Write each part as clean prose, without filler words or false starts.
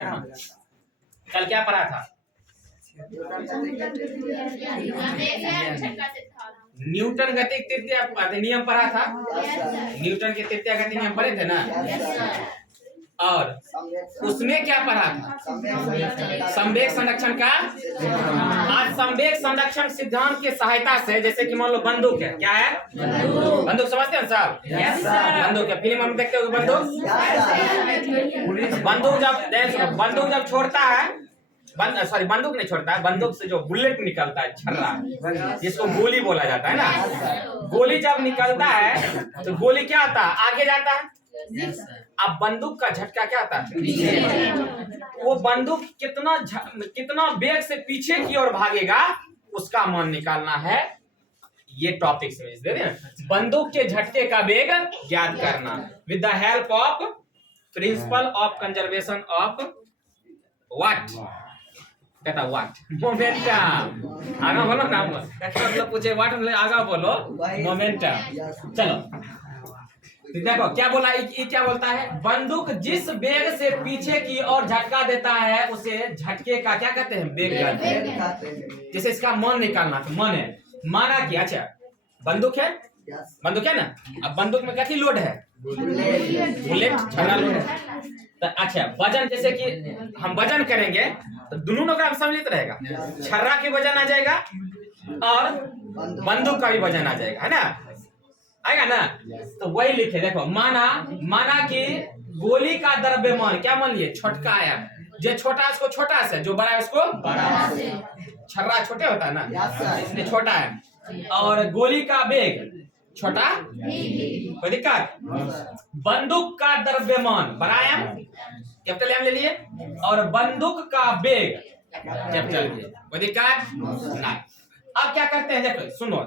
कल क्या पढ़ा था? न्यूटन गतिक तृतीय अधिनियम पढ़ा था। न्यूटन के तृतीय गति नियम पढ़े थे ना। और उसमें क्या पढ़ा था? संवेग संरक्षण का। आज संवेग संरक्षण सिद्धांत की सहायता से, जैसे कि मान लो बंदूक है, क्या है? बंदूक समझते हैं साहब? बंदूक है, फिल्म हम देखते हो बंदूक। बंदूक जब छोड़ता है, बंदूक नहीं छोड़ता है, बंदूक से जो बुलेट निकलता है, छर्रा, जिसको गोली बोला जाता है ना। गोली जब निकलता है तो गोली क्या आता है? आगे जाता है। अब बंदूक का झटका क्या आता है? वो बंदूक कितना वेग से पीछे की ओर भागेगा, उसका मान निकालना है। ये टॉपिक समझ दे रहे हैं। बंदूक के झटके का वेग ज्ञात करना with the help of principle of conservation of what, कहता व्हाट, मोमेंटम। आगा बोलो ना, मतलब पूछे व्हाट मतलब आगा बोलो मोमेंटम। चलो देखो क्या बोला, ये क्या बोलता है? बंदूक जिस वेग से पीछे की ओर झटका देता है उसे झटके का क्या कहते हैं? वेग कहते हैं। जैसे इसका मान निकालना, तो मान है, माना कि अच्छा बंदूक है ना। अब बंदूक में क्या लोड है? बुलेट, छर्रा लोड है। तो अच्छा वजन, जैसे कि हम वजन करेंगे तो दोनों का सम्मिलित रहेगा। छर्रा की वजन आ जाएगा और बंदूक का भी वजन आ जाएगा, है ना? आएगा ना। तो वही लिखे, देखो माना कि गोली का द्रव्यमान क्या मान लिए? छोटका आया, जो छोटा है उसको छोटा से, जो बड़ा है उसको बड़ा से। छर्रा छोटे होता है ना, इसलिए छोटा है। और गोली का वेग छोटा, कोई दिक्कत? बंदूक का द्रव्यमान बड़ा एम, कैपिटल एम ले लिए, और बंदूक का वेग कैपिटल ए, कोई दिक्कत नहीं। अब क्या करते हैं, देखो सुनो।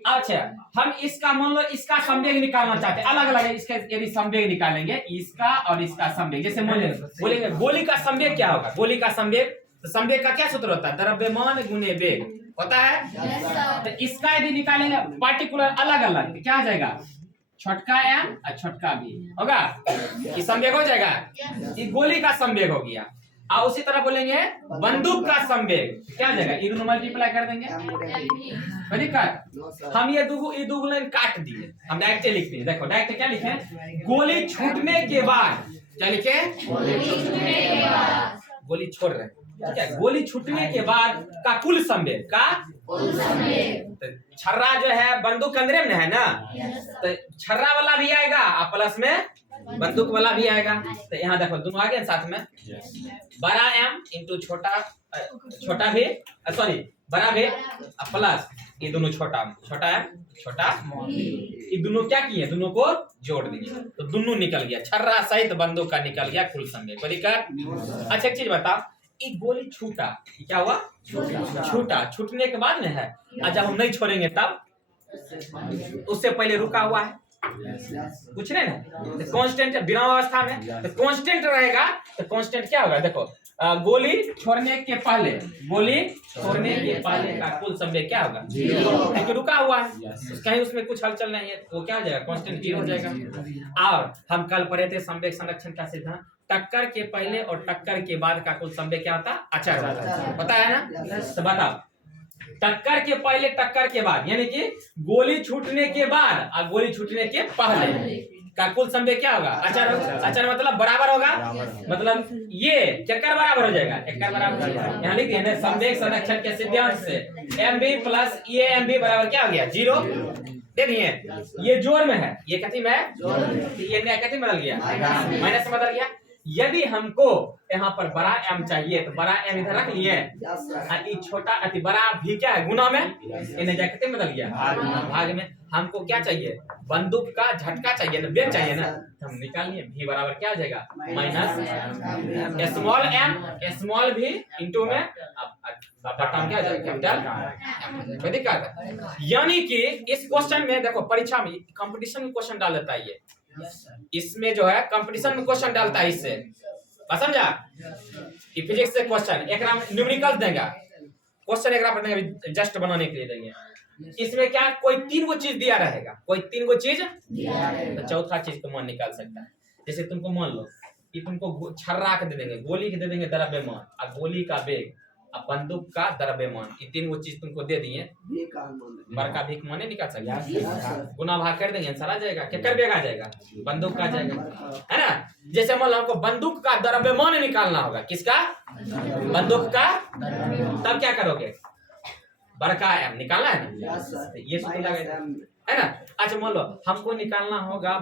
अच्छा हम इसका मान लो इसका संवेग निकालना चाहते हैं, अलग अलग है इसका। यदि संवेग निकालेंगे इसका और इसका संवेग, जैसे बोलेंगे गोली का संवेग क्या होगा? गोली का संवेग, तो संवेग का क्या सूत्र होता है? द्रव्यमान गुने वेग होता है। तो इसका यदि निकालेंगे पार्टिकुलर अलग अलग, क्या आ जाएगा? छोटका एम और छोटका बी होगा, ये संवेग हो जाएगा। ये गोली का संवेग हो गया। और उसी तरह बोलेंगे बंदूक का संवेग क्या आ जाएगा? ये दोनों मल्टीप्लाई कर देंगे, हम ये दो लाइन काट दिए, हम डायरेक्ट लिख दिए। देखो डायरेक्ट क्या लिखे? गोली छूटने के बाद, क्या लिखे? गोली छोड़ रहे, ठीक है। गोली छूटने के बाद का कुल संवेग का तो छर्रा जो है बंदूक के अंदर में है ना, तो छर्रा वाला भी आएगा और प्लस में बंदूक वाला भी आएगा। तो यहाँ देखो दोनों आ गए साथ में। बड़ा एम इंटू छोटा भी, सॉरी बड़ा भी प्लस ये दोनों छोटा एम छोटा, ये दोनों क्या किए? दोनों को जोड़ दिए तो दोनों निकल गया, छर्रा सहित बंदूक का निकल गया कुल संवेग। कोई दिक्कत? अच्छा एक चीज बताओ, ये गोली छूटा, क्या हुआ? छूटा, छूटने के बाद में है, और जब हम नहीं छोड़ेंगे तब उससे पहले रुका हुआ है, कुछ नहीं ना। तो कांस्टेंट विराम अवस्था में, तो कांस्टेंट रहेगा। तो कांस्टेंट क्या होगा? देखो गोली छोड़ने के पहले का कुल संवेग क्या होगा? क्योंकि रुका हुआ है, कहीं उसमें कुछ हलचल नहीं है, तो क्या हो जाएगा? कांस्टेंट 0 हो जाएगा। और हम कल पढ़े थे संवेग संरक्षण का सिद्धांत, टक्कर के पहले और टक्कर के बाद का कुल संवेग क्या होता? अच्छा पता है ना। तो बताओ टक्कर के पहले टक्कर के बाद, यानी कि गोली छूटने के बाद और गोली छूटने के पहले का कुल संवेग क्या होगा? अचर मतलब बराबर होगा, मतलब ये चक्कर बराबर हो जाएगा, चक्कर बराबर। यहाँ लिख दिया संवेग संरक्षण के सिद्धांत से mv प्लस ये mv बराबर क्या हो गया? 0। देखिए ये जोड़ में है, ये कथी में है? ये कथी बदल गया? माइनस में बदल गया। यदि हमको यहाँ पर बड़ा एम चाहिए तो बड़ा एम इधर रख लिए, छोटा अति बड़ा भी क्या है? गुना में, इन्हें जाके बदल गया भाग में। हमको क्या चाहिए? बंदूक का झटका चाहिए ना, वेग चाहिए ना, हम निकालिए भी बराबर क्या आ जाएगा? माइनस स्मॉल भी इंटू में बटन क्या जाएगा? कैपिटल। कोई दिक्कत? यानी कि इस क्वेश्चन में देखो, परीक्षा में कंपटीशन में क्वेश्चन डाल देता है ये, इसमें जो है कंपटीशन में क्वेश्चन डालता है इससे, समझा? कि फिजिक्स से क्वेश्चन एक न्यूमेरिकल देगा, क्वेश्चन एक पर देंगे जस्ट बनाने के लिए देंगे। इसमें क्या कोई 3 गो चीज दिया रहेगा, कोई 3 गो चीज, तो चौथा चीज को मान निकाल सकता है। जैसे तुमको मान लो कि तुमको छर्रा के दे देंगे, गोली के दे देंगे द्रव्यमान, और गोली का वेग, और बंदूक का द्रव्यमान, ये तीन वो चीज तुमको दे दिए, बड़का भीख माने निकाल सकते, गुना भाग कर देंगे, आंसर आ जाएगा। क्या वेग आ जाएगा? बंदूक का आ जाएगा, है ना। जैसे मान लो हमको बंदूक का द्रव्यमान निकालना होगा, किसका? बंदूक का। तब क्या करोगे? बड़का एम निकालना है ना, ये सूत्र लगेगा, है ना। अच्छा मान लो हमको निकालना होगा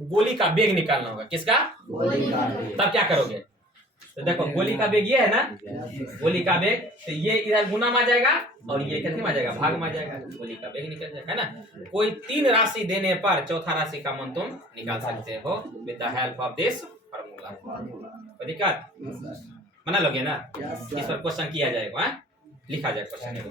गोली का वेग निकालना होगा, किसका? तब क्या करोगे? तो देखो गोली का वेग ये है ना, गोली का वेग, तो ये इधर गुना में आ जाएगा और ये कितने में आ जाएगा? भाग में आ जाएगा, गोली का वेग निकल जाएगा, है ना। कोई तीन राशि देने पर चौथा राशि का मान तुम निकाल सकते हो with the help of this formula. कोई दिक्कत? बना लोगे ना? इस पर क्वेश्चन किया जाएगा, लिखा जाए क्वेश्चन।